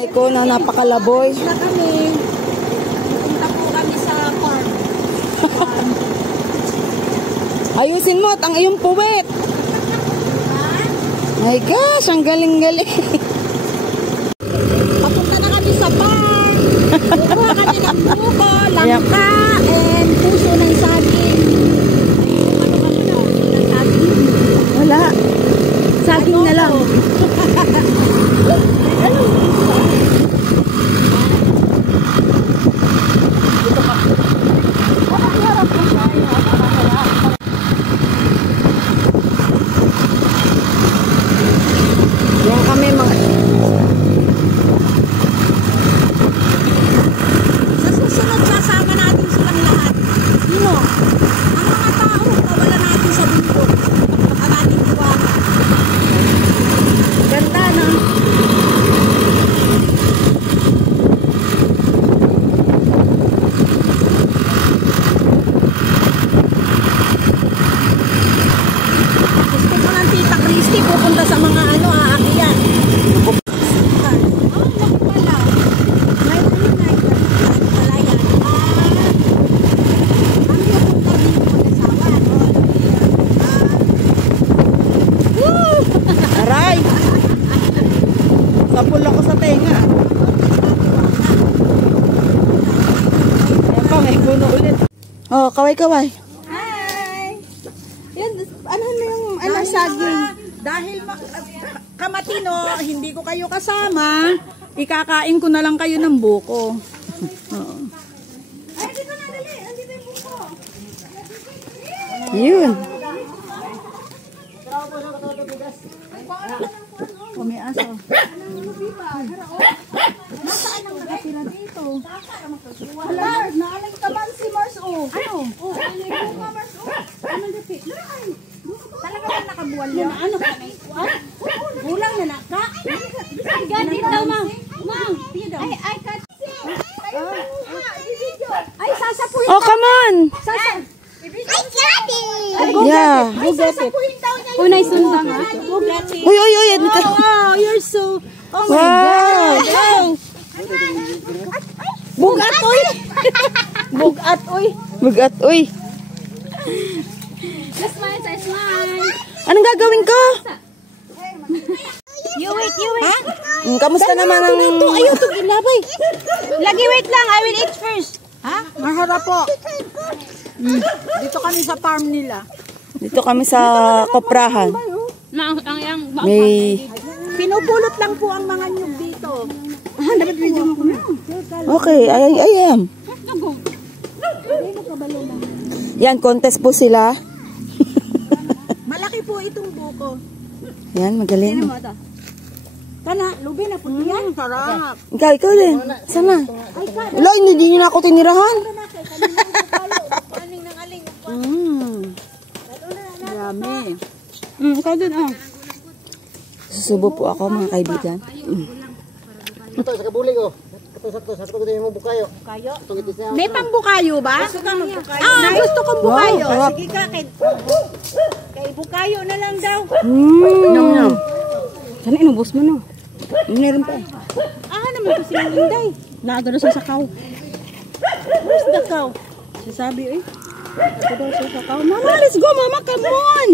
Eko na napakalaboy. Na kami. Punta po kami sa farm. Ayusin mo at ang iyong puwet. My gosh, ang galing-galing. Papunta na kami sa farm. Kukuha kami ng buko, langka, and puso ng saging. Wala. Saging na lang. Yan kami mga... Sa susunod, sasama natin silang lahat. Sino? Ang mga tao, wala natin sa bundok. Ang ating buwaka. Ganda na. Gusto ko ng Tita Christy pupunta sa mga aakiyan. Aray! Sapul ako sa tenga. Ayan pa, may puno ulit. Oh, kaway-kaway. Hi! Yan, ano na yung saging? Dahil kamatino, hindi ko kayo kasama, ikakain ko na lang kayo ng buko. Oo. Ay, dito na, dali. Andito yung buko. Yun. O, may aso. Nasaan ang nakatira dito? Wala, naalang ka ba si Mars o? Ano? O, ano yung mga Mars o? Ano gapi? Talaga ba nakabuwal yan? Ano? Ulang na naka? Ay, ganit daw, ma'am. Ma'am, ay, kat. Ay, sasapuin. Oh, come on! Ay, Daddy! Yeah. Ay, sasapuin daw niya yung Unay sundang. Uy, uy, uy. Oh, you're so... Oh my Wow. God! Oh. Bugat, uy. Bugat, oy! Bugat, uy. Smile, smile! Anong gagawin ko? You wait, you wait! Kamusta naman ang... Ayaw ito ginabay! Lagi, wait lang! I will eat first! Ha? Maharap po! Dito kami sa farm nila. Dito kami sa koprahan. May... Pinupulot lang po ang mga nyug dito. Dapat video mo kami. Okay, I am. Yan, contest po sila. Malaki po itong buko. Yan, magaling. Kana, lubi na po yan. Sarap. Ikaw din. Sana. Wala, hindi nyo na ako tinirahan. Aling ng aling. Marami. Ikaw din, ah. Susubo po ako, mga kaibigan. Ito, sa kabulig, oh. Sakto ko din yung bukayo. Bukayo? May pambukayo ba? Gusto kang magbukayo? Ah, gusto kong bukayo. Sige ka, kay bukayo na lang daw. Nyam. Sana inubos mo, no? Meron pa. Naman ko si Linday. Nado na sa sakaw. Where's the cow? Sasabi, eh. Ito daw sa sakaw. Mama, let's go, mama, come on!